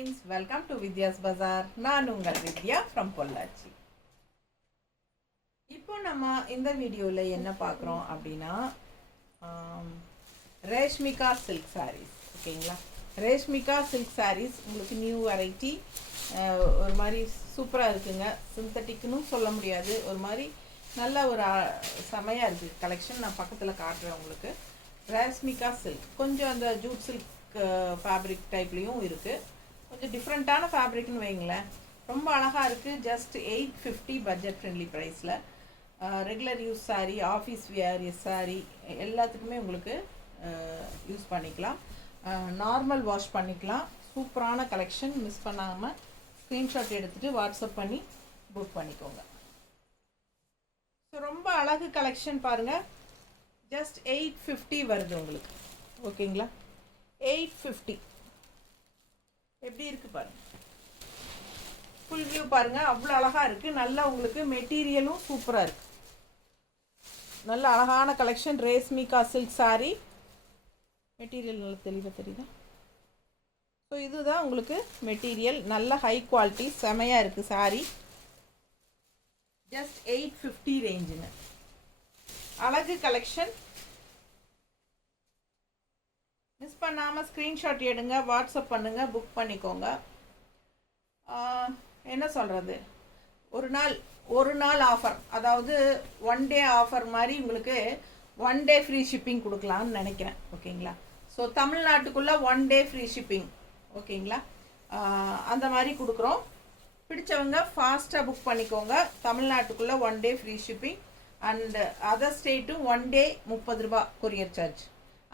friends, welcome to Vidya's Bazaar. நான் உங்கள் வித்யா from Pollachi. இப்போ நம்ம இந்த வீடியோல என்ன பார்க்குறோம் அப்படின்னா ரேஷ்மிகா சில்க் சாரீஸ். ஓகேங்களா? ரேஷ்மிகா சில்க் சாரீஸ் உங்களுக்கு நியூ வெரைட்டி, ஒரு மாதிரி சூப்பராக இருக்குங்க. சிந்தட்டிக்னு சொல்ல முடியாது, ஒரு மாதிரி நல்ல ஒரு செமையாக இருக்குது கலெக்ஷன். நான் பக்கத்தில் காட்டுறேன் உங்களுக்கு. ரேஷ்மிகா சில்க் கொஞ்சம் அந்த ஜூட் சில்க் ஃபேப்ரிக் டைப்லேயும் இருக்குது. கொஞ்சம் டிஃப்ரெண்ட்டான ஃபேப்ரிக்னு வைங்களேன். ரொம்ப அழகாக இருக்குது. ஜஸ்ட் 850 பட்ஜெட் ஃப்ரெண்ட்லி ப்ரைஸில். Regular use sari, office wear sari எல்லாத்துக்குமே உங்களுக்கு யூஸ் பண்ணிக்கலாம். நார்மல் வாஷ் பண்ணிக்கலாம். சூப்பரான கலெக்ஷன். மிஸ் பண்ணாமல் ஸ்க்ரீன்ஷாட் எடுத்துகிட்டு வாட்ஸ்அப் பண்ணி புக் பண்ணிக்கோங்க. ஸோ ரொம்ப அழகு கலெக்ஷன் பாருங்கள். ஜஸ்ட் 850 வருது உங்களுக்கு. ஓகேங்களா? 850 எப்படி இருக்குது பாருங்கள். ஃபுல் வியூ பாருங்கள். அவ்வளோ அழகாக இருக்குது. நல்லா உங்களுக்கு மெட்டீரியலும் சூப்பராக இருக்குது. நல்ல அழகான collection. Reshmika silk sari material நல்ல தெளிவாக தெரியுதா? ஸோ இதுதான் உங்களுக்கு மெட்டீரியல். நல்ல ஹை குவாலிட்டி, செமையாக இருக்குது சாரீ. ஜஸ்ட் 850 ரேஞ்சுங்க. அழகு கலெக்ஷன். மிஸ் பண்ணாமல் ஸ்க்ரீன்ஷாட் எடுங்க, வாட்ஸ்அப் பண்ணுங்கள், புக் பண்ணிக்கோங்க. என்ன சொல்கிறது, ஒரு நாள் ஆஃபர், அதாவது 1 டே ஆஃபர் மாதிரி உங்களுக்கு 1 டே ஃப்ரீ ஷிப்பிங் கொடுக்கலான்னு நினைக்கிறேன். ஓகேங்களா? ஸோ தமிழ்நாட்டுக்குள்ளே 1 டே ஃப்ரீ ஷிப்பிங். ஓகேங்களா? அந்த மாதிரி கொடுக்குறோம். பிடிச்சவங்க ஃபாஸ்ட்டாக புக் பண்ணிக்கோங்க. தமிழ்நாட்டுக்குள்ளே 1 day free shipping and other ஸ்டேட்டும் 1 டே 30 ரூபா கொரியர் சார்ஜ்.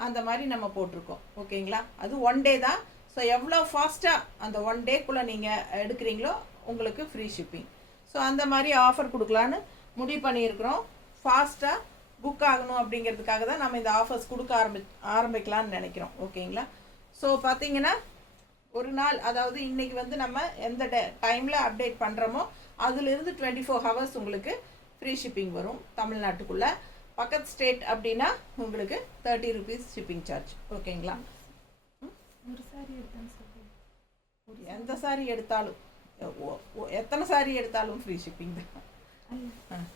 அந்த மாதிரி நம்ம போட்டிருக்கோம். ஓகேங்களா? அது 1 டே தான். ஸோ எவ்வளோ ஃபாஸ்ட்டாக அந்த 1 டேக்குள்ளே நீங்கள் எடுக்கிறீங்களோ உங்களுக்கு ஃப்ரீ ஷிப்பிங். ஸோ அந்த மாதிரி ஆஃபர் கொடுக்கலான்னு முடிவு பண்ணியிருக்கிறோம். ஃபாஸ்ட்டாக புக் ஆகணும் அப்படிங்கிறதுக்காக தான் நம்ம இந்த ஆஃபர்ஸ் கொடுக்க ஆரம்பிக்கலான்னு நினைக்கிறோம். ஓகேங்களா? ஸோ பார்த்தீங்கன்னா ஒரு நாள், அதாவது இன்றைக்கி வந்து நம்ம எந்த டைமில் அப்டேட் பண்ணுறோமோ அதிலிருந்து 24 ஹவர்ஸ் உங்களுக்கு ஃப்ரீ ஷிப்பிங் வரும் தமிழ்நாட்டுக்குள்ளே. பக்கத்து ஸ்டேட் அப்படின்னா உங்களுக்கு 30 ருபீஸ் ஷிப்பிங் சார்ஜ். ஓகேங்களா? ஒரு சாரி எடுத்தாலும் எந்த சாரி எடுத்தாலும், எத்தனை சாரி எடுத்தாலும் ஃப்ரீ ஷிப்பிங் தான்.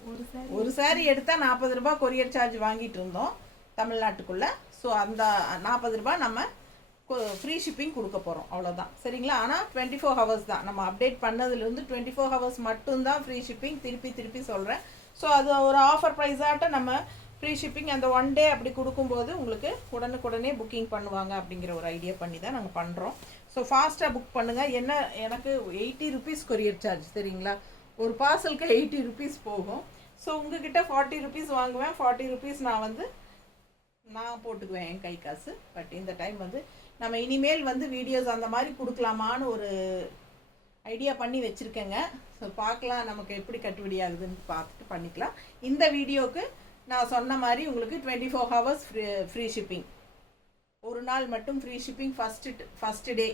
ஒரு சாரி எடுத்தால் 40 ரூபா கொரியர் சார்ஜ் வாங்கிட்டு இருந்தோம் தமிழ்நாட்டுக்குள்ளே. ஸோ அந்த 40 ரூபா நம்ம ஃப்ரீ ஷிப்பிங் கொடுக்க போகிறோம். அவ்வளோதான். சரிங்களா? ஆனால் 24 ஹவர்ஸ் தான். நம்ம அப்டேட் பண்ணதுலேருந்து 24 ஹவர்ஸ் மட்டும்தான் ஃப்ரீ ஷிப்பிங். திருப்பி சொல்கிறேன். ஸோ அது ஒரு ஆஃபர் ப்ரைஸாட்ட நம்ம ஃப்ரீ ஷிப்பிங் அந்த 1 டே அப்படி கொடுக்கும்போது உங்களுக்கு உடனுக்குடனே புக்கிங் பண்ணுவாங்க அப்படிங்கிற ஒரு ஐடியா பண்ணி தான் நாங்கள் பண்ணுறோம். ஸோ ஃபாஸ்ட்டாக புக் பண்ணுங்கள். எனக்கு 80 ருபீஸ் கொரியர் சார்ஜ் தெரியுங்களா? ஒரு பார்சலுக்கு 80 ருபீஸ் போகும். ஸோ உங்ககிட்ட 40 ருபீஸ் வாங்குவேன். 40 ருபீஸ் நான் போட்டுக்குவேன் என் கை காசு. பட் இந்த டைம் வந்து நம்ம இனிமேல் வந்து வீடியோஸ் அந்த மாதிரி கொடுக்கலாமான்னு ஒரு ஐடியா பண்ணி வச்சுருக்கேங்க. ஸோ பார்க்கலாம் நமக்கு எப்படி கட்டுப்படி ஆகுதுன்னு பார்த்துட்டு பண்ணிக்கலாம். இந்த வீடியோவுக்கு நான் சொன்ன மாதிரி உங்களுக்கு 24 ஹவர்ஸ் ஃப்ரீ ஷிப்பிங். ஒரு நாள் மட்டும் free shipping first day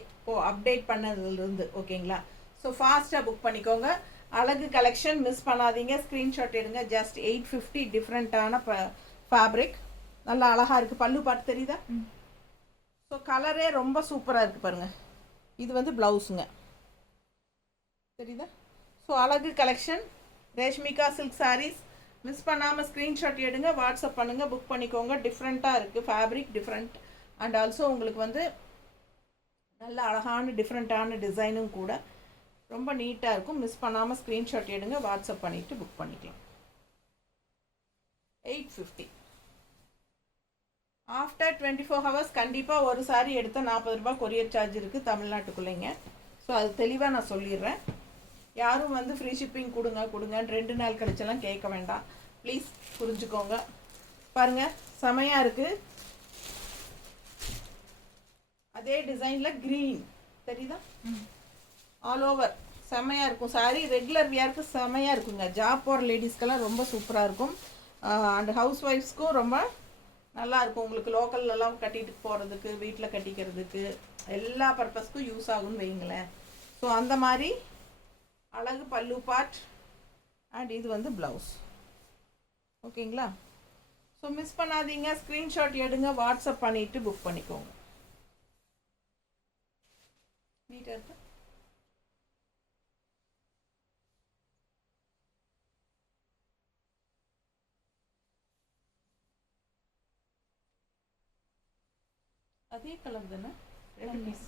update பண்ணதுலேருந்து. ஓகேங்களா? ஸோ ஃபாஸ்ட்டாக புக் பண்ணிக்கோங்க. அழகு கலெக்ஷன். மிஸ் பண்ணாதீங்க. ஸ்க்ரீன்ஷாட் எடுங்க. ஜஸ்ட் 850 டிஃப்ரெண்ட்டான ஃபேப்ரிக். நல்லா அழகாக இருக்குது. பல்லு பாட்டு தெரியுதா? ஸோ கலரே ரொம்ப சூப்பராக இருக்குது பாருங்கள். இது வந்து ப்ளவுஸுங்க, தெரியுதா? ஸோ அழகு collection. Reshmika silk saris. Miss பண்ணாமல் ஸ்க்ரீன்ஷாட் எடுங்க, வாட்ஸ்அப் பண்ணுங்கள், புக் பண்ணிக்கோங்க. டிஃப்ரெண்ட்டாக இருக்குது ஃபேப்ரிக், டிஃப்ரெண்ட். அண்ட் ஆல்சோ உங்களுக்கு வந்து நல்ல அழகான டிஃப்ரெண்ட்டான டிசைனும் கூட ரொம்ப நீட்டாக இருக்கும். மிஸ் பண்ணாமல் ஸ்க்ரீன்ஷாட் எடுங்க, வாட்ஸ்அப் பண்ணிவிட்டு புக் பண்ணிக்கலாம். 850. ஆஃப்டர் 24 ஹவர்ஸ் கண்டிப்பாக ஒரு சாரி எடுத்தால் 40 ரூபா கொரியர் சார்ஜ் இருக்குது தமிழ்நாட்டுக்குள்ளேங்க. ஸோ அது தெளிவாக நான் சொல்லிடுறேன். யாரும் வந்து ஃப்ரீ ஷிப்பிங் கொடுங்கன்னு 2 நாள் கழிச்செல்லாம் கேட்க வேண்டாம். ப்ளீஸ் புரிஞ்சுக்கோங்க. பாருங்கள், செமையாக இருக்குது. அதே டிசைனில் க்ரீன் தெரியுதா? ஆல் ஓவர் செமையாக இருக்கும் சாரி. ரெகுலர் வியருக்கு செமையாக இருக்குங்க. ஜாப் போகிற லேடிஸ்க்கெல்லாம் ரொம்ப சூப்பராக இருக்கும். அண்ட் ஹவுஸ் ஒய்ஃப்ஸ்க்கும் ரொம்ப நல்லா இருக்கும். உங்களுக்கு லோக்கல்லலாம் கட்டிட்டு போகிறதுக்கு, வீட்டில் கட்டிக்கிறதுக்கு, எல்லா பர்பஸ்க்கும் யூஸ் ஆகும்னு வைங்களேன். ஸோ அந்த மாதிரி அழகு பல்லு பார்ட் அண்ட் இது வந்து ப்ளவுஸ். ஓகேங்களா? ஸோ மிஸ் பண்ணாதீங்க. ஸ்க்ரீன்ஷாட் எடுங்க, வாட்ஸ்அப் பண்ணிவிட்டு புக் பண்ணிக்கோங்க. நீட்டாக இருக்கு. அதே கலர் தானே, ரெண்டு பீஸ்.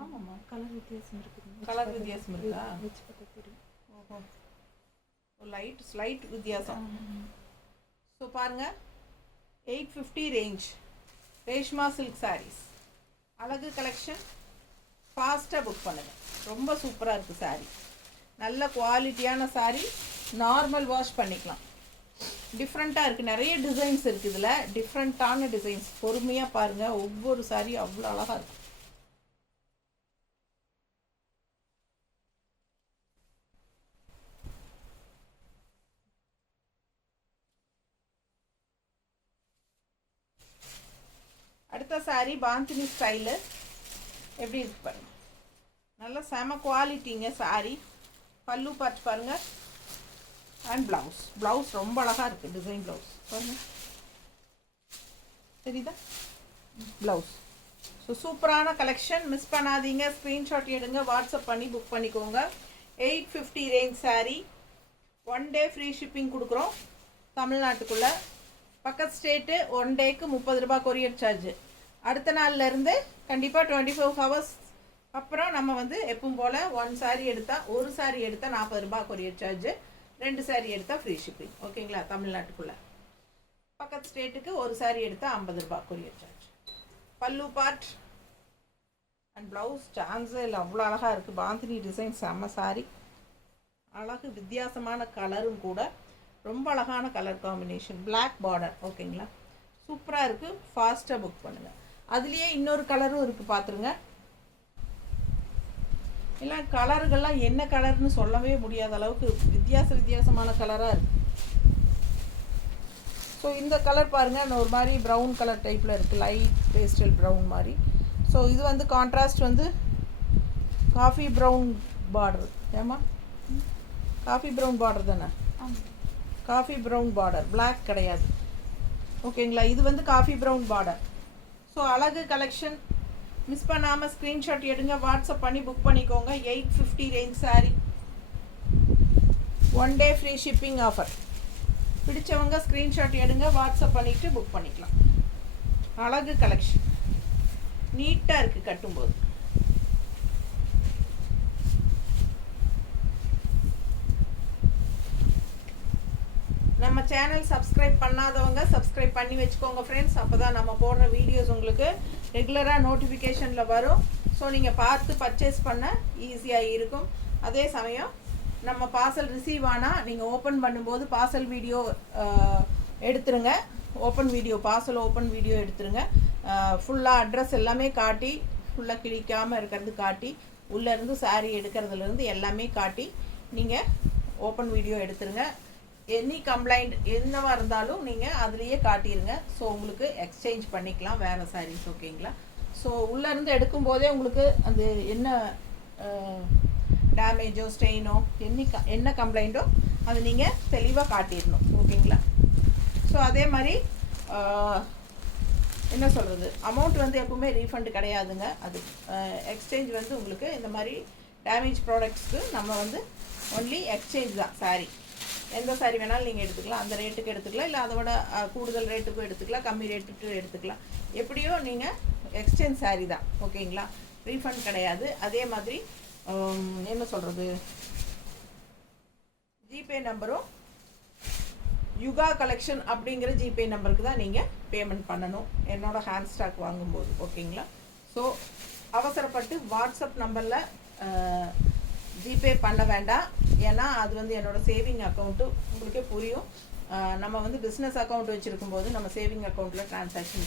ஆமாம்மா, கலர் வித்தியாசம் இருக்குது. கலர் வித்தியாசம் இருக்கா? வச்சு பார்த்தா தெரியும். ஓஹோ, ஸ்லைட் வித்தியாசம். ஸோ பாருங்கள், 850 ரேஞ்ச் ரேஷ்மா சில்க் சாரீஸ், அழகு கலெக்ஷன். ஃபாஸ்ட்டாக புக் பண்ணுங்கள், ரொம்ப சூப்பராக இருக்குது சாரீ. நல்ல குவாலிட்டியான சாரீ, நார்மல் வாஷ் பண்ணிக்கலாம். டிஃப்ரெண்ட்டாக இருக்குது, நிறைய டிசைன்ஸ் இருக்குது இதில், டிஃப்ரெண்ட்டான டிசைன்ஸ். பொறுமையாக பாருங்கள், ஒவ்வொரு சாரீ அவ்வளோ அழகாக இருக்கும். அடுத்த சாரீ பாந்தினி ஸ்டைலு, எப்படி இருக்கு பாருங்க, நல்ல செம குவாலிட்டிங்க சாரீ. பல்லு பார்த்து பாருங்கள், அண்ட் ப்ளவுஸ் ரொம்ப அழகாக இருக்குது, டிசைன் ப்ளவுஸ் பாருங்க, தெரியுதா ப்ளவுஸ். ஸோ சூப்பரான கலெக்ஷன், மிஸ் பண்ணாதீங்க. ஸ்க்ரீன்ஷாட் எடுங்க, வாட்ஸ்அப் பண்ணி புக் பண்ணிக்கோங்க. 850 range sari, 1 day free shipping கொடுக்குறோம் தமிழ்நாட்டுக்குள்ளே. பக்கத்து ஸ்டேட்டு 1 டேக்கு 30 ரூபா கொரியர் சார்ஜ். அடுத்த நாள்லேருந்து கண்டிப்பாக 24 ஹவர்ஸ் அப்புறம் நம்ம வந்து எப்பவும் போல் 1 சாரீ எடுத்தால், ஒரு சாரீ எடுத்தால் 40 ரூபா கொரியர் சார்ஜ், 2 சாரீ எடுத்தால் ஃப்ரீ ஷிப்பிங். ஓகேங்களா? தமிழ்நாட்டுக்குள்ளே. பக்கத்து ஸ்டேட்டுக்கு ஒரு சாரீ எடுத்தால் 50 ரூபா கொரியர் சார்ஜ். பல்லு பார்ட் அண்ட் ப்ளவுஸ் சான்ஸே இல்லை, அவ்வளோ அழகாக இருக்குது. பாந்தினி டிசைன் செம்ம சாரீ, அழகு, வித்தியாசமான கலரும் கூட, ரொம்ப அழகான கலர் காம்பினேஷன், பிளாக் பார்டர். ஓகேங்களா? சூப்பராக இருக்குது, ஃபாஸ்ட்டாக புக் பண்ணுங்கள். அதுலேயே இன்னொரு கலரும் இருக்குது, பார்த்துருங்க. எல்லாம் கலர்கள்லாம் என்ன கலர்னு சொல்லவே முடியாத அளவுக்கு வித்தியாசமான கலராக இருக்குது. ஸோ இந்த கலர் பாருங்கள், ஒரு மாதிரி ப்ரௌன் கலர் டைப்பில் இருக்குது, லைட் பேஸ்டல் ப்ரௌன் மாதிரி. ஸோ இது வந்து கான்ட்ராஸ்ட் வந்து காஃபி ப்ரௌன் பார்டர். ஏமா காஃபி ப்ரௌன் பார்டர் தானே? காஃபி ப்ரௌன் பார்டர், பிளாக் கிடையாது. ஓகேங்களா? இது வந்து காஃபி ப்ரௌன் பார்டர். ஸோ அழகு கலெக்ஷன், மிஸ் பண்ணாமல் ஸ்க்ரீன்ஷாட் எடுங்க, வாட்ஸ்அப் பண்ணி புக் பண்ணிக்கோங்க. 850 range sari, 1 day free shipping offer. பிடிச்சவங்க ஸ்க்ரீன்ஷாட் எடுங்க, வாட்ஸ்அப் பண்ணிவிட்டு புக் பண்ணிக்கலாம். அழகு கலெக்ஷன், நீட்டாக இருக்குது கட்டும்போது. நம்ம சேனல் சப்ஸ்கிரைப் பண்ணாதவங்க சப்ஸ்கிரைப் பண்ணி வச்சுக்கோங்க ஃப்ரெண்ட்ஸ். அப்போ தான் நம்ம போடுற வீடியோஸ் உங்களுக்கு ரெகுலராக நோட்டிஃபிகேஷனில் வரும். ஸோ நீங்கள் பார்த்து பர்ச்சேஸ் பண்ண ஈஸியாக இருக்கும். அதே சமயம் நம்ம பார்சல் ரிசீவ் ஆனால் நீங்கள் ஓப்பன் பண்ணும்போது பார்சல் வீடியோ எடுத்துருங்க. பார்சல் ஓப்பன் வீடியோ எடுத்துருங்க. ஃபுல்லாக அட்ரஸ் எல்லாமே காட்டி, ஃபுல்லாக கிழிக்காமல் இருக்கிறது காட்டி, உள்ளேருந்து சாரீ எடுக்கிறதுலேருந்து எல்லாமே காட்டி நீங்கள் ஓப்பன் வீடியோ எடுத்துருங்க. எனி கம்ப்ளைண்ட் என்னவாக இருந்தாலும் நீங்கள் அதுலேயே காட்டிடுங்க. ஸோ உங்களுக்கு எக்ஸ்சேஞ்ச் பண்ணிக்கலாம் வேறு சாரீஸ். ஓகேங்களா? ஸோ உள்ளேருந்து எடுக்கும்போதே உங்களுக்கு அது என்ன டேமேஜோ ஸ்டெயினோ என்ன கம்ப்ளைண்ட்டோ அது நீங்கள் தெளிவாக காட்டிடணும். ஓகேங்களா? ஸோ அதே மாதிரி என்ன சொல்கிறது, அமௌண்ட் வந்து எப்பவுமே ரீஃபண்ட் கிடையாதுங்க. அது எக்ஸ்சேஞ்ச் வந்து உங்களுக்கு இந்த மாதிரி டேமேஜ் ப்ராடக்ட்ஸ்க்கு நம்ம வந்து ஒன்லி எக்ஸ்சேஞ்ச் தான். சாரீ எந்த சாரீ வேணாலும் நீங்கள் எடுத்துக்கலாம், அந்த ரேட்டுக்கு எடுத்துக்கலாம், இல்லை அதை விட கூடுதல் ரேட்டுக்கும் எடுத்துக்கலாம், கம்மி ரேட்டுக்கு எடுத்துக்கலாம். எப்படியோ நீங்கள் எக்ஸ்சேஞ்ச் சாரீ தான். ஓகேங்களா? ரீஃபண்ட் கிடையாது. அதே மாதிரி என்ன சொல்கிறது, ஜிபே நம்பரும் யுகா கலெக்ஷன் அப்படிங்கிற ஜிபே நம்பருக்கு தான் நீங்கள் பேமெண்ட் பண்ணணும் என்னோடய ஹேண்ட் ஸ்டாக் வாங்கும்போது. ஓகேங்களா? ஸோ அவசரப்பட்டு வாட்ஸ்அப் நம்பரில் ஜிபே பண்ண வேண்டாம். ஏன்னா அது வந்து என்னோடய சேவிங் அக்கௌண்ட்டு, உங்களுக்கே புரியும். நம்ம வந்து பிஸ்னஸ் அக்கௌண்ட் வச்சுருக்கும் போது நம்ம சேவிங் அக்கௌண்ட்டில் ட்ரான்சாக்ஷன்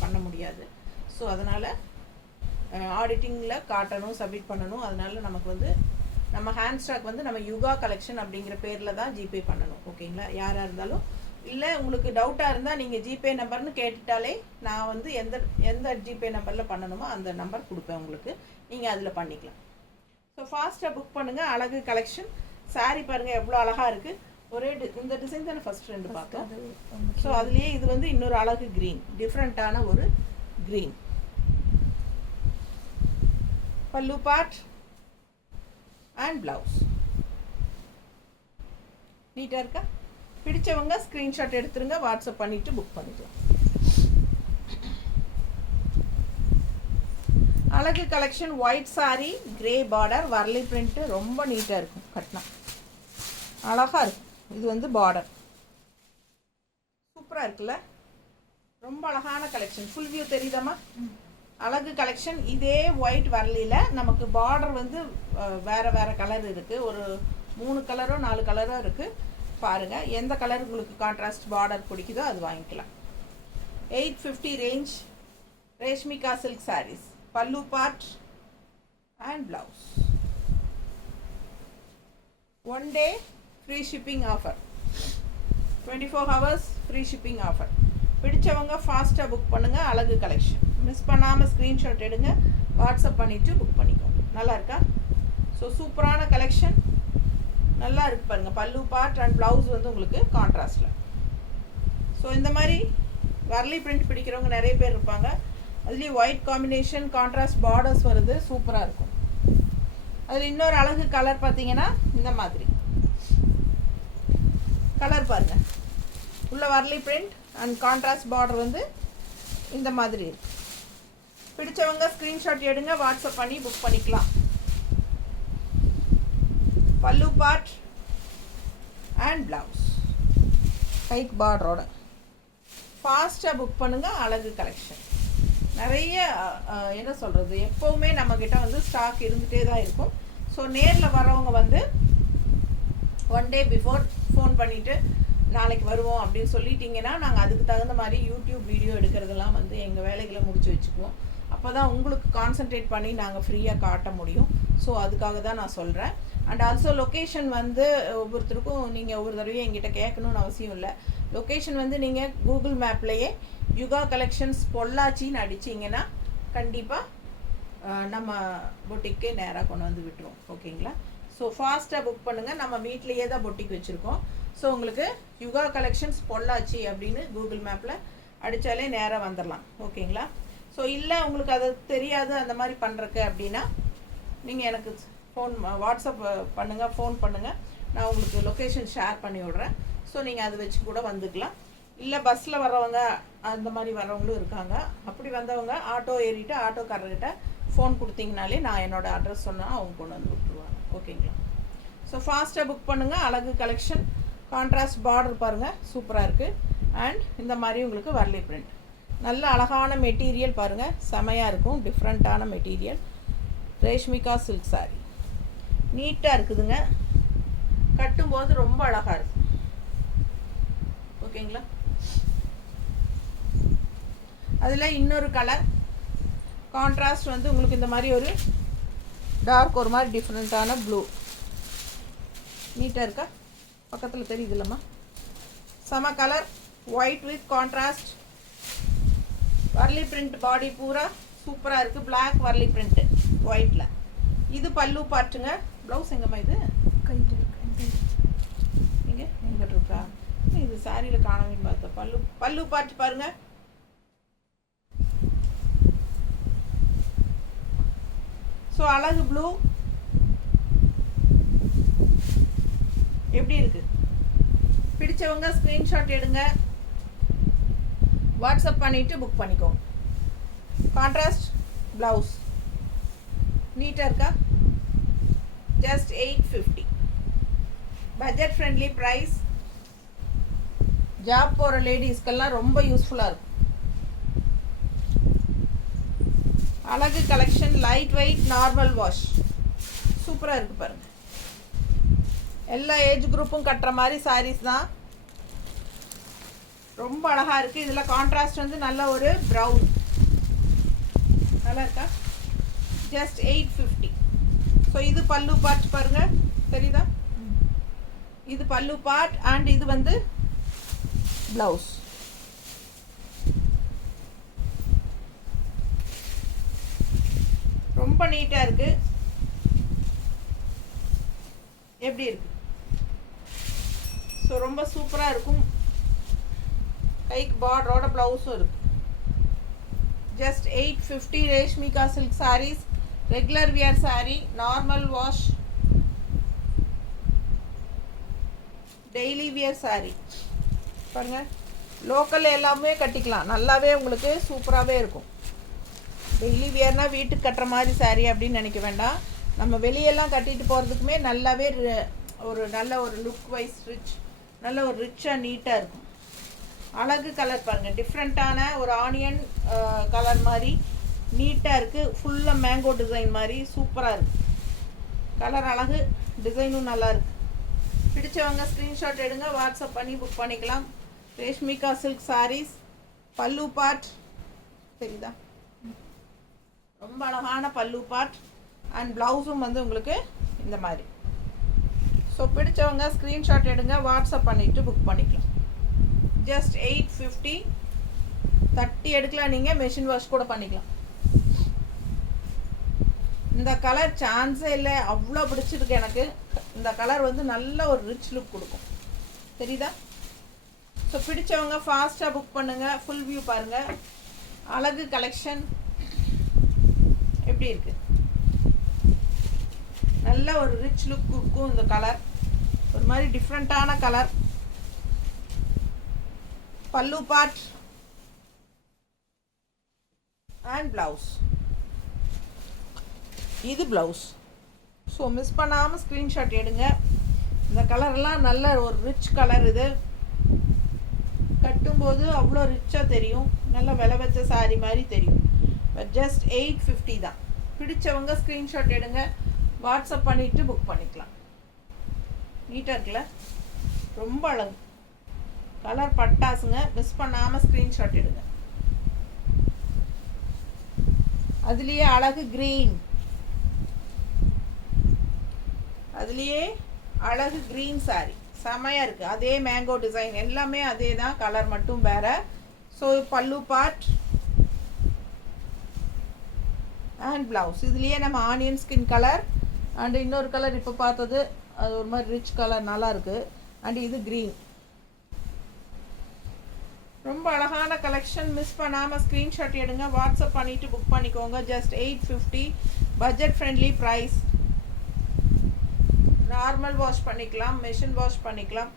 பண்ண முடியாது. ஸோ அதனால் ஆடிட்டிங்கில் காட்டணும், சப்மிட் பண்ணணும். அதனால் நமக்கு வந்து நம்ம ஹேண்ட் ஸ்டாக் வந்து நம்ம யுகா கலெக்ஷன் அப்படிங்கிற பேரில் தான் ஜிபே பண்ணணும். ஓகேங்களா? யாராக இருந்தாலும். இல்லை உங்களுக்கு டவுட்டாக இருந்தால் நீங்கள் ஜிபே நம்பர்னு கேட்டுட்டாலே நான் வந்து எந்த ஜிபே நம்பரில் பண்ணணுமோ அந்த நம்பர் கொடுப்பேன் உங்களுக்கு, நீங்கள் அதில் பண்ணிக்கலாம். ஸோ ஃபாஸ்ட்டாக புக் பண்ணுங்கள். அழகு கலெக்ஷன் சாரீ பாருங்கள் எவ்வளோ அழகாக இருக்குது. ஒரே இந்த டிசைன் தானே ஃபஸ்ட் 2 பார்த்தோம். ஸோ அதுலேயே இது வந்து இன்னொரு அழகு க்ரீன், டிஃப்ரெண்ட்டான ஒரு க்ரீன். பல்லு பார்ட் அண்ட் ப்ளவுஸ் நீட்டாக இருக்கா? பிடிச்சவங்க ஸ்க்ரீன்ஷாட் எடுத்துருங்க, வாட்ஸ்அப் பண்ணிவிட்டு புக் பண்ணிக்கலாம். அழகு collection white sari grey border வரலி பிரிண்ட்டு ரொம்ப நீட்டாக இருக்கும் கட்டினா அழகாக இருக்கும். இது வந்து பார்டர் சூப்பராக இருக்குல்ல, ரொம்ப அழகான கலெக்ஷன். Full view தெரியுதாம்மா? அழகு கலெக்ஷன். இதே ஒயிட் வரலியில் நமக்கு பார்டர் வந்து வேறு வேறு கலர் இருக்குது. ஒரு 3 கலரோ 4 கலரோ இருக்குது. பாருங்கள் எந்த கலர் உங்களுக்கு கான்ட்ராஸ்ட் பார்டர் பிடிக்குதோ அது வாங்கிக்கலாம். 850 ரேஞ்ச் ரேஷ்மிகா சில்க் சாரீஸ். பல்லு part and blouse. 1 day free shipping offer. 24 hours free shipping offer. பிடிச்சவங்க ஃபாஸ்ட்டாக புக் பண்ணுங்கள். அழகு கலெக்ஷன் மிஸ் பண்ணாமல் ஸ்க்ரீன்ஷாட் எடுங்க, வாட்ஸ்அப் பண்ணிவிட்டு புக் பண்ணிக்கோங்க. நல்லா இருக்கா? ஸோ சூப்பரான கலெக்ஷன், நல்லா இருக்கு பாருங்கள். பல்லு பார்ட் அண்ட் ப்ளவுஸ் வந்து உங்களுக்கு கான்ட்ராஸ்டில். ஸோ இந்த மாதிரி வரலி பிரிண்ட் பிடிக்கிறவங்க நிறைய பேர் இருப்பாங்க. அதுலேயும் ஒயிட் காம்பினேஷன் கான்ட்ராஸ்ட் பார்டர்ஸ் வருது, சூப்பராக இருக்கும். அதில் இன்னொரு அழகு கலர் பார்த்தீங்கன்னா இந்த மாதிரி கலர் பாருங்கள். உள்ள வரலி பிரிண்ட் அண்ட் கான்ட்ராஸ்ட் பார்டர் வந்து இந்த மாதிரி இருக்கு. பிடிச்சவங்க ஸ்க்ரீன்ஷாட் எடுங்க, வாட்ஸ்அப் பண்ணி புக் பண்ணிக்கலாம். பல்லு பார்ட் அண்ட் ப்ளவுஸ் கைக் பார்டரோட ஃபாஸ்ட்டாக புக் பண்ணுங்கள். அழகு கலெக்ஷன் நிறைய என்ன சொல்கிறது, எப்போவுமே நம்மக்கிட்ட வந்து ஸ்டாக் இருந்துகிட்டே தான் இருக்கும். ஸோ நேரில் வரவங்க வந்து 1 day பிஃபோர் ஃபோன் பண்ணிவிட்டு நாளைக்கு வருவோம் அப்படின்னு சொல்லிட்டீங்கன்னா நாங்கள் அதுக்கு தகுந்த மாதிரி யூடியூப் வீடியோ எடுக்கிறதெல்லாம் வந்து எங்கள் வேலைகளை முடிச்சு வச்சுக்குவோம். அப்போ தான் உங்களுக்கு கான்சன்ட்ரேட் பண்ணி நாங்கள் ஃப்ரீயாக காட்ட முடியும். ஸோ அதுக்காக தான் நான் சொல்கிறேன். அண்ட் ஆல்சோ லொக்கேஷன் வந்து ஒவ்வொருத்தருக்கும் நீங்கள் ஒவ்வொரு தடவையும் எங்கிட்ட கேட்கணுன்னு அவசியம் இல்லை. லொக்கேஷன் வந்து நீங்கள் கூகுள் மேப்லேயே யுகா கலெக்ஷன்ஸ் பொள்ளாச்சின்னு அடிச்சிங்கன்னா கண்டிப்பாக நம்ம பொட்டிக்கே நேராக கொண்டு வந்து விட்டுருவோம். ஓகேங்களா? ஸோ ஃபாஸ்ட்டாக புக் பண்ணுங்கள். நம்ம வீட்லேயே தான் பொட்டிக் வச்சுருக்கோம். ஸோ உங்களுக்கு யுகா கலெக்ஷன்ஸ் பொள்ளாச்சி அப்படின்னு கூகுள் மேப்பில் அடித்தாலே நேராக வந்துடலாம். ஓகேங்களா? ஸோ இல்லை உங்களுக்கு அது தெரியாது அந்த மாதிரி பண்ணுறக்கு அப்படின்னா நீங்கள் எனக்கு வாட்ஸ்அப் பண்ணுங்கள், ஃபோன் பண்ணுங்கள். நான் உங்களுக்கு லொக்கேஷன் ஷேர் பண்ணி விட்றேன். ஸோ நீங்கள் அதை வச்சு கூட வந்துக்கலாம். இல்லை பஸ்ஸில் வர்றவங்க அந்த மாதிரி வர்றவங்களும் இருக்காங்க. அப்படி வந்தவங்க ஆட்டோ ஏறிட்டு ஆட்டோக்காரர்கிட்ட ஃபோன் கொடுத்தீங்கனாலே நான் என்னோடய அட்ரஸ் சொன்னால் அவங்க கொண்டு வந்து விட்டுருவாங்க. ஓகேங்களா? ஸோ ஃபாஸ்ட்டாக புக் பண்ணுங்கள். அழகு கலெக்ஷன் கான்ட்ராஸ்ட் பார்டர் பாருங்கள், சூப்பராக இருக்குது. அண்ட் இந்த மாதிரி உங்களுக்கு வரலி பிரிண்ட், நல்ல அழகான மெட்டீரியல் பாருங்கள், செமையாக இருக்கும். டிஃப்ரெண்ட்டான மெட்டீரியல். ரேஷ்மிகா சில்க் சாரி நீட்டாக இருக்குதுங்க. கட்டும்போது ரொம்ப அழகாக இருக்கும். ஓகேங்களா? அதில் இன்னொரு கலர் கான்ட்ராஸ்ட் வந்து உங்களுக்கு இந்த மாதிரி ஒரு டார்க் ஒரு மாதிரி டிஃப்ரெண்ட்டான ப்ளூ நீட்டாக இருக்கா? பக்கத்தில் தெரியுது இல்லைம்மா? செம கலர். ஒயிட் வித் கான்ட்ராஸ்ட் வரலி பிரிண்ட் பாடி பூரா சூப்பராக இருக்குது. பிளாக் வரலி பிரிண்ட்டு ஒயிட்டில். இது பல்லு பார்ட்டுங்க. ப்ளவுஸ் எங்கம்மா? இது கையில் இருக்கு. எங்கே எங்கிட்ட இருக்கா? இது சாரியில் காணவேன்னு பார்த்தேன். பல்லு பார்ட் பாருங்கள். ஸோ அழகு ப்ளூ எப்படி இருக்கு? பிடிச்சவங்க ஸ்க்ரீன்ஷாட் எடுங்க, வாட்ஸ்அப் பண்ணிவிட்டு புக் பண்ணிக்கோங்க. கான்ட்ராஸ்ட் ப்ளவுஸ் நீட்டாக இருக்கா? Just 850. Budget friendly price. Job போகிற லேடிஸ்க்கெல்லாம் ரொம்ப யூஸ்ஃபுல்லாக இருக்கும். அழகு collection light weight normal wash சூப்பராக இருக்குது பாருங்கள். எல்லா ஏஜ் குரூப்பும் கட்டுற மாதிரி சாரீஸ் தான். ரொம்ப அழகாக இருக்குது. இதில் கான்ட்ராஸ்ட் வந்து நல்ல ஒரு ப்ரௌன். நல்லா இருக்கா? ஜஸ்ட் 850. ஸோ இது பல்லு பார்ட் பாருங்கள், தெரியுதா? இது பல்லு பார்ட் அண்ட் இது வந்து ப்ளவுஸ். ரொம்ப நீட்டாக இருக்குது. எப்படி இருக்கு? ஸோ ரொம்ப சூப்பராக இருக்கும். கைக்கு பார்டரோட ப்ளவுஸும் இருக்குது. Just 850. Reshmika silk saris. Regular wear sari, normal wash, daily wear sari பாருங்கள். லோக்கல் எல்லாமே கட்டிக்கலாம். நல்லாவே உங்களுக்கு சூப்பராகவே இருக்கும். டெய்லி வியர்னால் வீட்டுக்கு கட்டுற மாதிரி சாரீ அப்படின்னு நினைக்க வேண்டாம். நம்ம வெளியெல்லாம் கட்டிட்டு போகிறதுக்குமே நல்லாவே ஒரு நல்ல ஒரு லுக் வைஸ் நல்ல ஒரு ரிச்சாக நீட்டாக இருக்கும். அழகு கலர் பாருங்கள், டிஃப்ரெண்ட்டான ஒரு ஆனியன் கலர் மாதிரி நீட்டாக இருக்குது. ஃபுல்லாக மேங்கோ டிசைன் மாதிரி சூப்பராக இருக்குது. கலர் அழகு, டிசைனும் நல்லா இருக்குது. பிடிச்சவங்க ஸ்க்ரீன்ஷாட் எடுங்க, வாட்ஸ்அப் பண்ணி புக் பண்ணிக்கலாம். ரேஷ்மிகா சில்க் சாரீஸ். பல்லு பார்ட் தெரியுதா, ரொம்ப அழகான பல்லு பார்ட் அண்ட் ப்ளவுஸும் வந்து உங்களுக்கு இந்த மாதிரி. ஸோ பிடிச்சவங்க ஸ்க்ரீன்ஷாட் எடுங்க, வாட்ஸ்அப் பண்ணிவிட்டு புக் பண்ணிக்கலாம். ஜஸ்ட் 850. 30 எடுக்கலாம், நீங்கள் மெஷின் வாஷ் கூட பண்ணிக்கலாம். இந்த கலர் சான்ஸே இல்லை, அவ்வளோ பிடிச்சிருக்கு எனக்கு. இந்த கலர் வந்து நல்ல ஒரு ரிச் லுக் கொடுக்கும், தெரியுதா? ஸோ பிடிச்சவங்க ஃபாஸ்ட்டாக புக் பண்ணுங்கள். ஃபுல் வியூ பாருங்கள். அழகு கலெக்ஷன் எப்படி இருக்குது, நல்ல ஒரு ரிச் லுக் கொடுக்கும். இந்த கலர் ஒரு மாதிரி டிஃப்ரெண்ட்டான கலர். பல்லு பார்ட் அண்ட் ப்ளவுஸ். இது ப்ளவுஸ். ஸோ மிஸ் பண்ணாமல் ஸ்க்ரீன்ஷாட் எடுங்க. இந்த கலர்லாம் நல்ல ஒரு ரிச் கலர். இது கட்டும்போது அவ்வளோ ரிச்சாக தெரியும், நல்ல விலை வச்ச சாரீ மாதிரி தெரியும். பட் ஜஸ்ட் 850 தான். பிடிச்சவங்க ஸ்க்ரீன்ஷாட் எடுங்க, வாட்ஸ்அப் பண்ணிவிட்டு புக் பண்ணிக்கலாம். நீட்டாக இருக்குல்ல, ரொம்ப அழகு கலர் பட்டாசுங்க. மிஸ் பண்ணாமல் ஸ்க்ரீன்ஷாட் எடுங்க. அதுலேயே அழகு க்ரீன், அதுலேயே அழகு க்ரீன் சாரி செமையாக இருக்குது. அதே மேங்கோ டிசைன் எல்லாமே அதே தான், கலர் மட்டும் வேறு. ஸோ பல்லு பார்ட் அண்ட் ப்ளவுஸ். இதுலேயே நம்ம ஆனியன் ஸ்கின் கலர் அண்ட் இன்னொரு கலர் இப்போ பார்த்தது, அது ஒரு மாதிரி ரிச் கலர், நல்லா இருக்குது. அண்ட் இது க்ரீன். ரொம்ப அழகான கலெக்ஷன். மிஸ் பண்ணாமல் ஸ்க்ரீன்ஷாட் எடுங்க, வாட்ஸ்அப் பண்ணிவிட்டு புக் பண்ணிக்கோங்க. Just 850. Budget friendly price. Normal wash பண்ணிக்கலாம், மெஷின் வாஷ் பண்ணிக்கலாம்,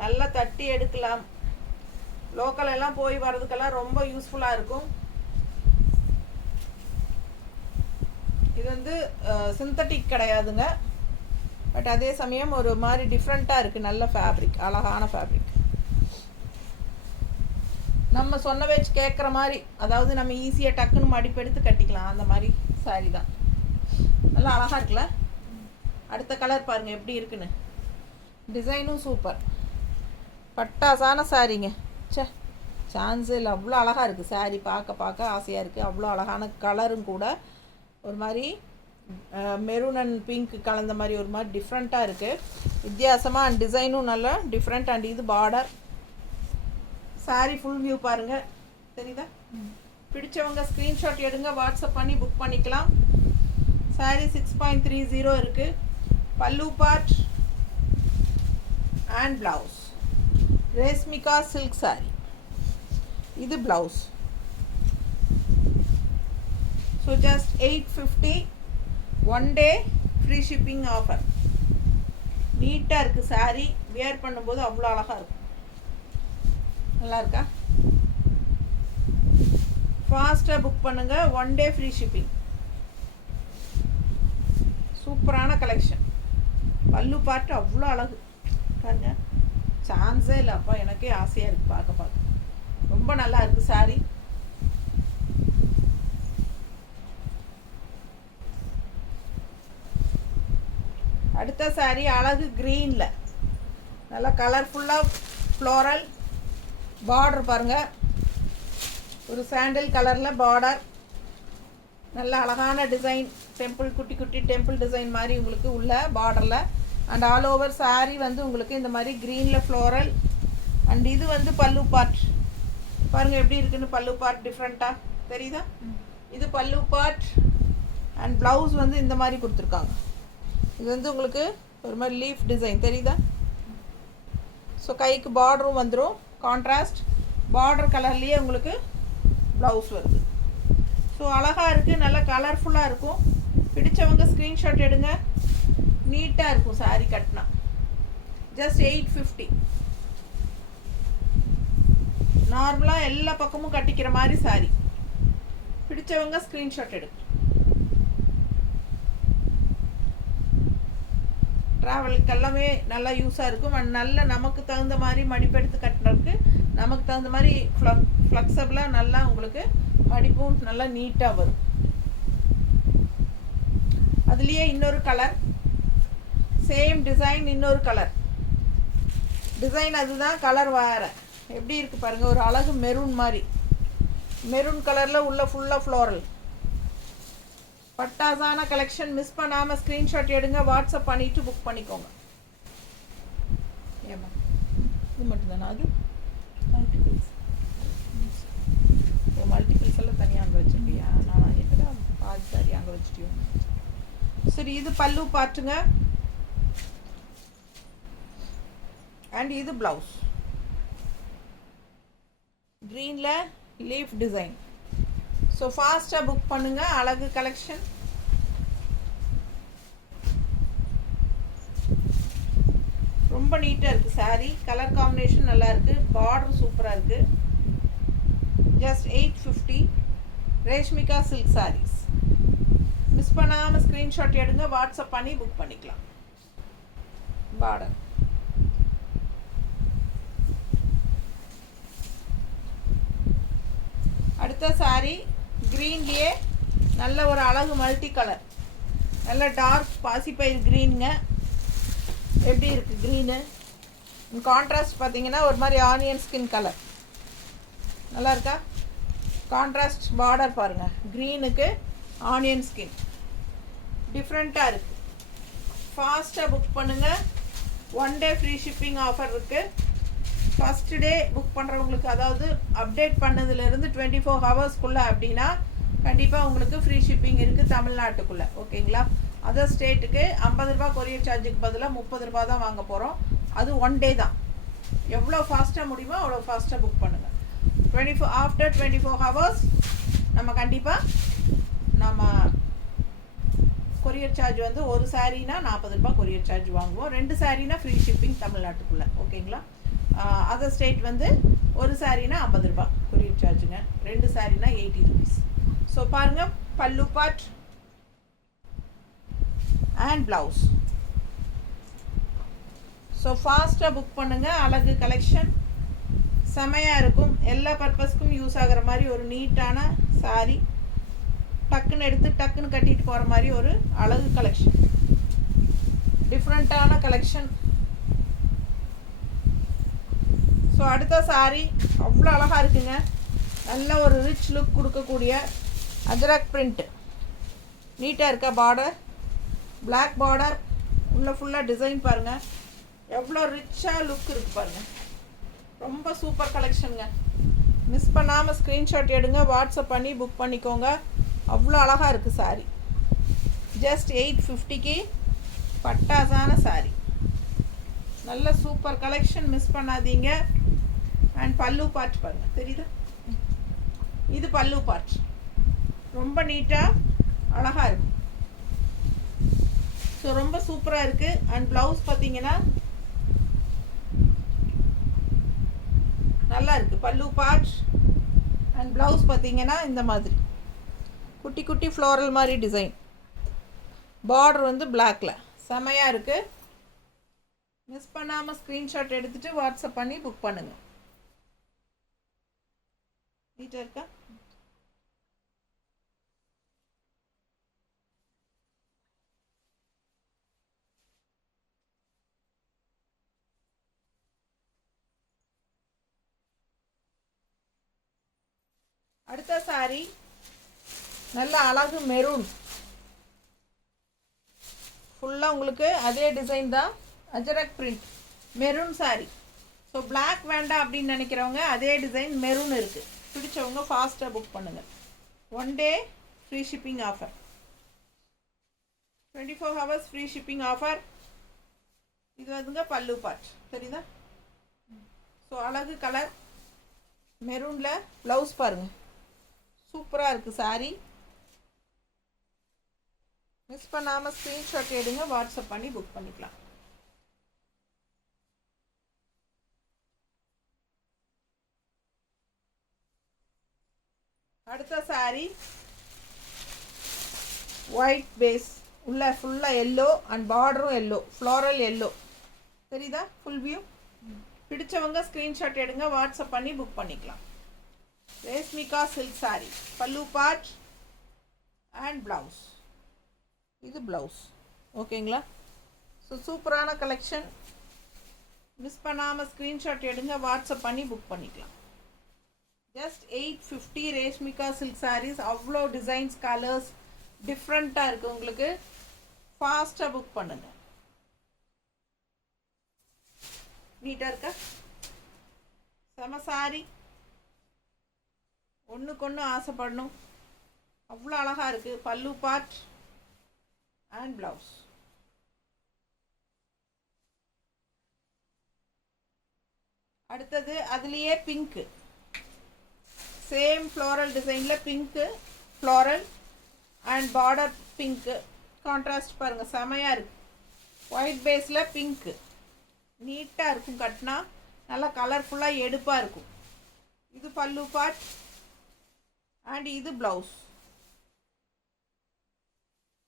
நல்லா தட்டி எடுக்கலாம். லோக்கல் எல்லாம் போய் வர்றதுக்கெல்லாம் ரொம்ப யூஸ்ஃபுல்லாக இருக்கும். இது வந்து சிந்தட்டிக் கிடையாதுங்க, பட் அதே சமயம் ஒரு மாதிரி டிஃப்ரெண்ட்டாக இருக்குது. நல்ல ஃபேப்ரிக், அழகான ஃபேப்ரிக். நம்ம சொன்ன வச்சு கேட்குற மாதிரி, அதாவது நம்ம ஈஸியாக டக்குன்னு மடிப்பெடுத்து கட்டிக்கலாம், அந்த மாதிரி சாரீ தான். நல்லா அழகாக இருக்குல்ல. அடுத்த கலர் பாருங்கள் எப்படி இருக்குன்னு. டிசைனும் சூப்பர், பட்டாசான சாரீங்க. சான்ஸே இல்லை, அவ்வளோ அழகாக இருக்குது சாரீ. பார்க்க ஆசையாக இருக்குது. அவ்வளோ அழகான கலரும் கூட, ஒரு மாதிரி மெரூன் அண்ட் பிங்க் கலந்த மாதிரி ஒரு மாதிரி டிஃப்ரெண்ட்டாக இருக்குது, வித்தியாசமாக. அண்ட் டிசைனும் நல்லா டிஃப்ரெண்ட். அண்ட் இது பார்டர். சாரீ ஃபுல் வியூ பாருங்கள், தெரியுதா? பிடிச்சவங்க ஸ்க்ரீன்ஷாட் எடுங்க, வாட்ஸ்அப் பண்ணி புக் பண்ணிக்கலாம். சாரீ 6.30 இருக்குது. Pallu part and blouse. Reshmika silk sari. இது blouse. So just 850. 1 day free shipping offer. நீட்டாக இருக்குது சாரீ. வியர் பண்ணும்போது அவ்வளோ அழகாக இருக்கும். நல்லா இருக்கா? ஃபாஸ்ட்டாக புக் பண்ணுங்கள். 1 day ஃப்ரீ ஷிப்பிங். சூப்பரான கலெக்ஷன். பல்லு பார்த்து அவ்வளோ அழகு பாருங்க, சான்ஸே இல்லை. அப்பா எனக்கே ஆசையாக இருக்குது பார்க்க. ரொம்ப நல்லா இருக்குது சாரீ. அடுத்த சாரீ அழகு க்ரீனில், நல்லா கலர்ஃபுல்லாக ஃப்ளோரல் பார்டர் பாருங்கள். ஒரு சாண்டில் கலரில் பார்டர், நல்ல அழகான டிசைன். டெம்பிள், குட்டி டெம்பிள் டிசைன் மாதிரி உங்களுக்கு உள்ள பார்டரில். அண்ட் ஆல் ஓவர் சாரீ வந்து உங்களுக்கு இந்த மாதிரி க்ரீனில் ஃப்ளோரல். அண்ட் இது வந்து பல்லு பார்ட் பாருங்கள் எப்படி இருக்குன்னு. பல்லு பார்ட் டிஃப்ரெண்ட்டாக தெரியுதா? இது பல்லு பார்ட். அண்ட் ப்ளவுஸ் வந்து இந்த மாதிரி கொடுத்துருக்காங்க. இது வந்து உங்களுக்கு ஒரு மாதிரி லீஃப் டிசைன் தெரியுதா? ஸோ கைக்கு பார்டரும் வந்துடும். கான்ட்ராஸ்ட் பார்டர் கலர்லேயே உங்களுக்கு ப்ளவுஸ் வருது. ஸோ அழகாக இருக்குது, நல்லா கலர்ஃபுல்லாக இருக்கும். பிடிச்சவங்க ஸ்க்ரீன்ஷாட் எடுங்க. நீட்டாக இருக்கும் சாரீ கட்டினா. ஜஸ்ட் 850. நார்மலாக எல்லா பக்கமும் கட்டிக்கிற மாதிரி சாரீ. பிடிச்சவங்க ஸ்க்ரீன்ஷாட் எடுங்க. ட்ராவலுக்கு எல்லாமே நல்லா யூஸாக இருக்கும். அண்ட் நல்ல நமக்கு தகுந்த மாதிரி மடிப்பெடுத்து கட்டுறதுக்கு நமக்கு தகுந்த மாதிரி ஃப்ளெக்சபிளாக நல்லா உங்களுக்கு மடிப்பும் நல்லா நீட்டாக வரும். அதுலேயே இன்னொரு கலர், சேம் டிசைன், இன்னொரு கலர் டிசைன், அதுதான் கலர் வேறு. எப்படி இருக்குது பாருங்கள், ஒரு அழகு மெரூன் மாதிரி, மெரூன் கலரில் உள்ள ஃபுல்லாக ஃப்ளோரல் பட்டாசான கலெக்ஷன். மிஸ் பண்ணாமல் ஸ்க்ரீன்ஷாட் எடுங்க, வாட்ஸ்அப் பண்ணிவிட்டு புக் பண்ணிக்கோங்க. ஏமா இது மட்டும்தானா? அது மல்டிபிள்ஸ், ஓ மல்டிபிள்ஸ் எல்லாம் தனியாக அங்கே வச்சுருக்கியா? நான் எதுனா பாதி சாரி அங்கே வச்சுட்டியோ. சரி, இது பல்லு பாட்டுங்க. அண்ட் இது ப்ளவுஸ், க்ரீனில் லீஃப் டிசைன். ஸோ ஃபாஸ்ட்டாக புக் பண்ணுங்கள். அழகு கலெக்ஷன். ரொம்ப நீட்டாக இருக்குது சாரீ. கலர் காம்பினேஷன் நல்லா இருக்குது. பார்டர் சூப்பராக இருக்குது. Just 850. Reshmika silk saris. Miss பண்ணாமல் ஸ்க்ரீன்ஷாட் எடுங்க, வாட்ஸ்அப் பண்ணி புக் பண்ணிக்கலாம். பார்டர் அடுத்த சாரீ க்ரீன்லேயே நல்ல ஒரு அழகு மல்டி கலர், நல்ல டார்க் பாசிப்பயிர் க்ரீனுங்க. எப்படி இருக்குது க்ரீனு? கான்ட்ராஸ்ட் பார்த்தீங்கன்னா ஒரு மாதிரி ஆனியன் ஸ்கின் கலர் நல்லா இருக்கா? கான்ட்ராஸ்ட் பார்டர் பாருங்கள், க்ரீனுக்கு ஆனியன் ஸ்கின் டிஃப்ரெண்ட்டாக இருக்குது. ஃபாஸ்ட்டாக புக் பண்ணுங்கள். 1 டே ஃப்ரீ ஷிப்பிங் ஆஃபர் இருக்குது. ஃபஸ்ட்டு டே புக் பண்ணுறவங்களுக்கு, அதாவது அப்டேட் பண்ணதுலேருந்து 24 ஹவர்ஸ்க்குள்ளே அப்படின்னா கண்டிப்பாக உங்களுக்கு ஃப்ரீ ஷிப்பிங் இருக்குது தமிழ்நாட்டுக்குள்ளே. ஓகேங்களா? அதர் ஸ்டேட்டுக்கு 50 ரூபா கொரியர் சார்ஜுக்கு பதிலாக 30 ரூபா தான் வாங்க போகிறோம். அது 1 டே தான். எவ்வளோ ஃபாஸ்ட்டாக முடியுமோ அவ்வளோ ஃபாஸ்ட்டாக புக் பண்ணுங்கள். ஆஃப்டர் 24 ஹவர்ஸ் நம்ம கண்டிப்பாக நம்ம கொரியர் சார்ஜ் வந்து ஒரு சாரீனா 40 ரூபா கொரியர் சார்ஜ் வாங்குவோம். 2 சாரீனா ஃப்ரீ ஷிப்பிங் தமிழ்நாட்டுக்குள்ளே. ஓகேங்களா? அதர் ஸ்டேட் வந்து ஒரு சாரீனா 50 ரூபா கொரியர் சார்ஜுங்க, 2 சாரீனா 80 ருபீஸ். ஸோ பாருங்கள், பல்லு பார்ட் அண்ட் ப்ளவுஸ். ஸோ ஃபாஸ்ட்டாக புக் பண்ணுங்கள். அழகு கலெக்ஷன் செமையாக இருக்கும். எல்லா பர்பஸ்க்கும் யூஸ் ஆகிற மாதிரி ஒரு நீட்டான சாரீ, டக்குன்னு எடுத்து டக்குன்னு கட்டிட்டு போகிற மாதிரி ஒரு அழகு கலெக்ஷன், டிஃப்ரெண்ட்டான கலெக்ஷன். ஸோ அடுத்த சாரீ அவ்வளோ அழகாக இருக்குங்க. நல்ல ஒரு ரிச் லுக் கொடுக்கக்கூடிய அஜரக் பிரிண்ட். நீட்டாக இருக்கா? பார்டர் பிளாக் பார்டர், உள்ள ஃபுல்லாக டிசைன் பாருங்கள், எவ்வளோ ரிச்சாக லுக் இருக்குது பாருங்கள். ரொம்ப சூப்பர் கலெக்ஷனுங்க. மிஸ் பண்ணாமல் ஸ்க்ரீன்ஷாட் எடுங்க, வாட்ஸ்அப் பண்ணி புக் பண்ணிக்கோங்க. அவ்வளோ அழகாக இருக்குது சாரீ. ஜஸ்ட் 850க்கு பட்டாசான சாரீ. நல்ல சூப்பர் கலெக்ஷன், மிஸ் பண்ணாதீங்க. அண்ட் பல்லு பார்ட் பாருங்கள், தெரியுதா? இது பல்லு பார்ட் ரொம்ப நீட்டாக அழகாக இருக்கும். ஸோ ரொம்ப சூப்பராக இருக்குது. அண்ட் ப்ளவுஸ் பார்த்தீங்கன்னா நல்லா இருக்குது. பல்லு பார்ட் அண்ட் ப்ளவுஸ் பார்த்தீங்கன்னா இந்த மாதிரி குட்டி குட்டி ஃப்ளோரல் மாதிரி டிசைன். பார்டர் வந்து பிளாக்ல செமையாக இருக்குது. மிஸ் பண்ணாமல் ஸ்க்ரீன்ஷாட் எடுத்துகிட்டு வாட்ஸ்அப் பண்ணி புக் பண்ணுங்கள். நீட்டாக இருக்கா? அடுத்த சாரீ நல்ல அழகு மெரூன், ஃபுல்லாக உங்களுக்கு அதே டிசைன் தான், Ajrak print maroon sari. So black வேண்டாம் அப்படின்னு நினைக்கிறவங்க அதே டிசைன் மெரூன் இருக்குது. பிடிச்சவங்க ஃபாஸ்ட்டாக புக் பண்ணுங்கள். 1 day free shipping offer, 24 hours free shipping offer. இது வந்துங்க பல்லு பார்ட், தெரியுதா? ஸோ அழகு கலர் மெரூனில் ப்ளவுஸ் பாருங்கள், சூப்பராக இருக்குது சாரீ. மிஸ் பண்ணாமல் ஸ்க்ரீன்ஷாட் எடுங்க, வாட்ஸ்அப் பண்ணி புக் பண்ணிக்கலாம். அடுத்த சாரீ ஒயிட் பேஸ் உள்ள ஃபுல்லாக எல்லோ அண்ட் பார்டரும் எல்லோ, ஃப்ளாரல் எல்லோ. தெரியுதா ஃபுல் வியூ? பிடிச்சவங்க ஸ்க்ரீன்ஷாட் எடுங்க, வாட்ஸ்அப் பண்ணி புக் பண்ணிக்கலாம். Reshmika silk sari, pallu part and blouse. இது ப்ளவுஸ். ஓகேங்களா? ஸோ சூப்பரான கலெக்ஷன். மிஸ் பண்ணாமல் ஸ்க்ரீன்ஷாட் எடுங்க, வாட்ஸ்அப் பண்ணி புக் பண்ணிக்கலாம். Just 850 Reshmika silk saris. அவ்வளோ டிசைன்ஸ், கலர்ஸ் டிஃப்ரெண்ட்டாக இருக்குது உங்களுக்கு. ஃபாஸ்ட்டாக புக் பண்ணுங்கள். நீட்டாக இருக்கா? செம சாரி. ஒன்றுக்கு ஆசைப்படணும், அவ்வளோ அழகாக இருக்குது. Pallu part and blouse. அடுத்தது அதுலேயே பிங்க்கு, சேம் ஃப்ளோரல் டிசைனில் pink, floral and border pink. Contrast பாருங்கள், செமையாக இருக்குது. ஒயிட் பேஸில் பிங்க்கு நீட்டாக இருக்கும், கட்டினா நல்லா கலர்ஃபுல்லாக எடுப்பாக இருக்கும். இது பல்லு பார்ட் அண்ட் இது ப்ளவுஸ்.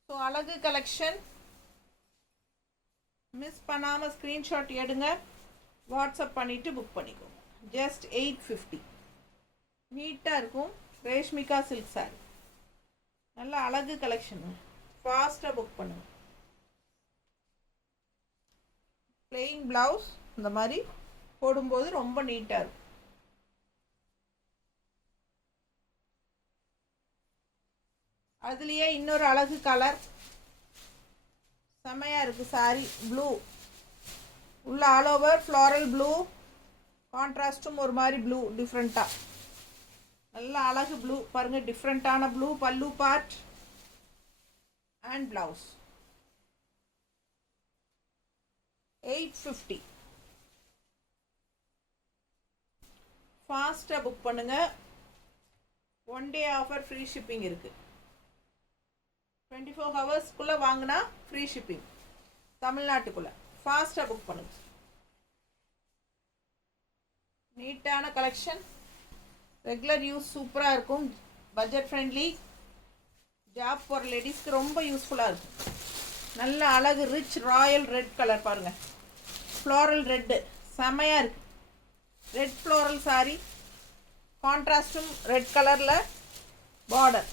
ஸோ அழகு கலெக்ஷன். மிஸ் பண்ணாமல் ஸ்க்ரீன்ஷாட் எடுங்க, வாட்ஸ்அப் பண்ணிவிட்டு புக் பண்ணிக்கோங்க. ஜஸ்ட் 850. நீட்டாக இருக்கும். ரேஷ்மிகா சில்க் சாரி, நல்ல அழகு கலெக்ஷன். ஃபாஸ்ட்டாக புக் பண்ணுங்க. பிளெயின் ப்ளவுஸ் இந்த மாதிரி போடும்போது ரொம்ப நீட்டாக இருக்கும். அதுலேயே இன்னொரு அழகு கலர், செம்மையாக இருக்குது சாரி. ப்ளூ உள்ள ஆல் ஓவர் ஃப்ளாரல் ப்ளூ, கான்ட்ராஸ்ட்டும் ஒரு மாதிரி ப்ளூ டிஃப்ரெண்ட்டாக. நல்ல அழகு ப்ளூ பாருங்கள், டிஃப்ரெண்ட்டான ப்ளூ. பல்லு பார்ட் அண்ட் ப்ளவுஸ். 850. ஃபாஸ்ட்டாக புக் பண்ணுங்கள். 1 டே ஆஃபர், ஃப்ரீ ஷிப்பிங் இருக்குது. 24 ஹவர்ஸ்க்குள்ளே வாங்கினா ஃப்ரீ ஷிப்பிங் தமிழ்நாட்டுக்குள்ளே. ஃபாஸ்ட்டாக புக் பண்ணுங்க. நீட்டான கலெக்ஷன், ரெகுலர் யூஸ் சூப்பராக இருக்கும். பட்ஜெட் ஃப்ரெண்ட்லி, ஜாப் போகிற லேடிஸ்க்கு ரொம்ப யூஸ்ஃபுல்லாக இருக்கும். நல்ல அழகு ரிச் ராயல் ரெட் கலர் பாருங்கள், ஃப்ளாரல் ரெட்டு செமையாக இருக்குது. ரெட் ஃப்ளோரல் சாரி, கான்ட்ராஸ்டும் ரெட் கலரில் பார்டர்.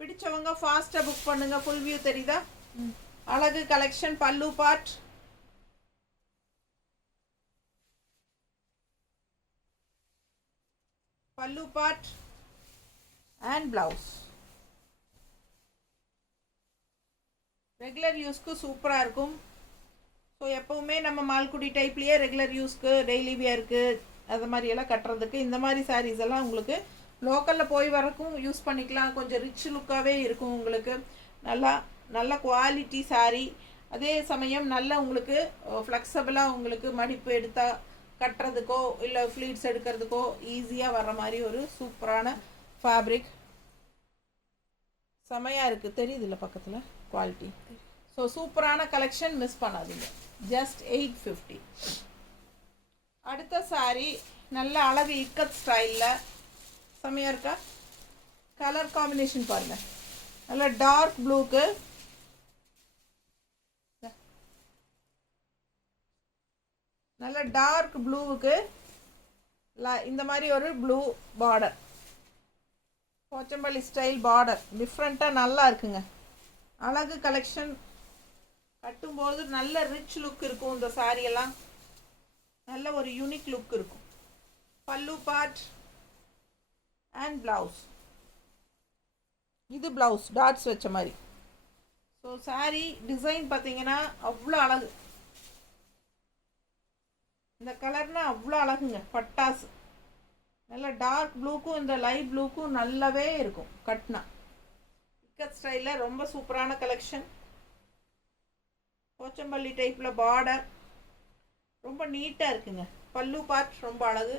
பிடிச்சவங்க ஃபாஸ்ட்டாக புக் பண்ணுங்க. ஃபுல் வியூ தெரியுதா? அழகு கலெக்ஷன். பல்லு பார்ட், பல்லு பார்ட் அண்ட் ப்ளவுஸ். ரெகுலர் யூஸ்க்கு சூப்பராக இருக்கும். ஸோ எப்போவுமே நம்ம மால்குடி டைப்லேயே ரெகுலர் யூஸ்க்கு, டெய்லி வியருக்கு, அது மாதிரியெல்லாம் கட்டுறதுக்கு இந்த மாதிரி சாரீஸ் எல்லாம் உங்களுக்கு லோக்கலில் போய் வரக்கும் யூஸ் பண்ணிக்கலாம். கொஞ்சம் ரிச் லுக்காகவே இருக்கும் உங்களுக்கு. நல்ல குவாலிட்டி சாரீ. அதே சமயம் நல்ல உங்களுக்கு ஃப்ளெக்சபிளாக உங்களுக்கு மடிப்பு எடுத்தால் கட்டுறதுக்கோ இல்லை ஃப்ளீட்ஸ் எடுக்கிறதுக்கோ ஈஸியாக வர்ற மாதிரி ஒரு சூப்பரான ஃபேப்ரிக். செமையாக இருக்குது, தெரியுது இல்லை பக்கத்தில் குவாலிட்டி. ஸோ சூப்பரான கலெக்ஷன், மிஸ் பண்ணாதீங்க. ஜஸ்ட் 850. அடுத்த சாரீ நல்ல அழகு இக்கத் ஸ்டைலில் செமையாக இருக்கா? கலர் காம்பினேஷன் பாருங்கள். நல்ல டார்க் ப்ளூக்கு நல்ல டார்க் ப்ளூவுக்கு இந்த மாதிரி ஒரு blue border, Pochampalli style border. டிஃப்ரெண்ட்டாக நல்லா இருக்குங்க. அழகு கலெக்ஷன். கட்டும்போது நல்ல ரிச் லுக் இருக்கும். இந்த சாரியெல்லாம் நல்ல ஒரு யூனிக் லுக் இருக்கும். பல்லு பார்ட் அண்ட் ப்ளவுஸ். இது ப்ளவுஸ் டாட்ஸ் வச்ச மாதிரி. ஸோ சாரி டிசைன் பார்த்தீங்கன்னா அவ்வளோ அழகு. இந்த கலர்னால் அவ்வளோ அழகுங்க, பட்டாசு. நல்ல டார்க் ப்ளூக்கும் இந்த லைட் ப்ளூக்கும் நல்லாவே இருக்கும் கட்னா. இக்கத் ஸ்டைலில் ரொம்ப சூப்பரான கலெக்ஷன். போச்சம்பள்ளி டைப்பில் பார்டர் ரொம்ப நீட்டாக இருக்குங்க. பல்லு பார்ட் ரொம்ப அழகு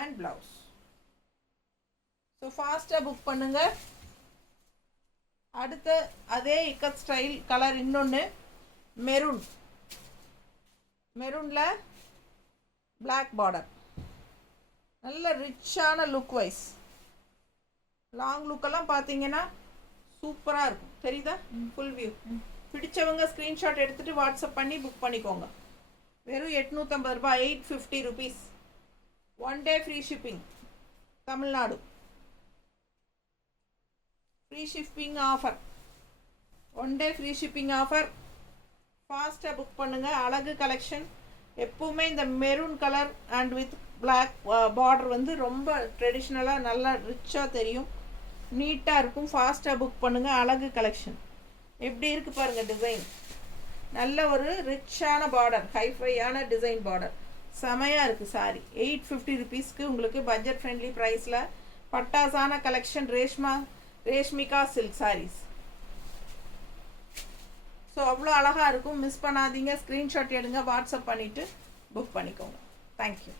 அண்ட் ப்ளவுஸ். ஸோ ஃபாஸ்ட்டாக புக் பண்ணுங்க. அடுத்து அதே இக்கத் ஸ்டைல் கலர் இன்னொன்று மெரூன். மெரூனில் பிளாக் பார்டர். நல்ல ரிச்சான லுக் வைஸ். லாங் லுக்கெல்லாம் பார்த்தீங்கன்னா சூப்பராக இருக்கும். தெரியுதா? Full view. பிடிச்சவங்க ஸ்க்ரீன்ஷாட் எடுத்துகிட்டு வாட்ஸ்அப் பண்ணி புக் பண்ணிக்கோங்க. வெறும் 850 ரூபாய், 850 rupees. 1 day free shipping, Tamil Nadu. Free shipping offer, 1 day free shipping offer. ஃபாஸ்ட்டாக புக் பண்ணுங்கள். அழகு கலெக்ஷன். எப்போவுமே இந்த maroon colour and with black border வந்து ரொம்ப ட்ரெடிஷ்னலாக நல்லா ரிச்சாக தெரியும், நீட்டாக இருக்கும். ஃபாஸ்ட்டாக புக் பண்ணுங்கள். அழகு கலெக்ஷன் எப்படி இருக்குது பாருங்கள். டிசைன் நல்ல ஒரு ரிச்சான பார்டர், ஹைஃபையான டிசைன் பார்டர், செமையாக இருக்குது சாரி. 850 ருபீஸ்க்கு உங்களுக்கு பட்ஜெட் ஃப்ரெண்ட்லி ப்ரைஸில் பட்டாசான collection. Reshmika silk saris. So அவ்வளோ அழகாக இருக்கும். மிஸ் பண்ணாதீங்க. ஸ்க்ரீன்ஷாட் எடுங்க, வாட்ஸ்அப் பண்ணிவிட்டு புக் பண்ணிக்கோங்க. தேங்க்யூ.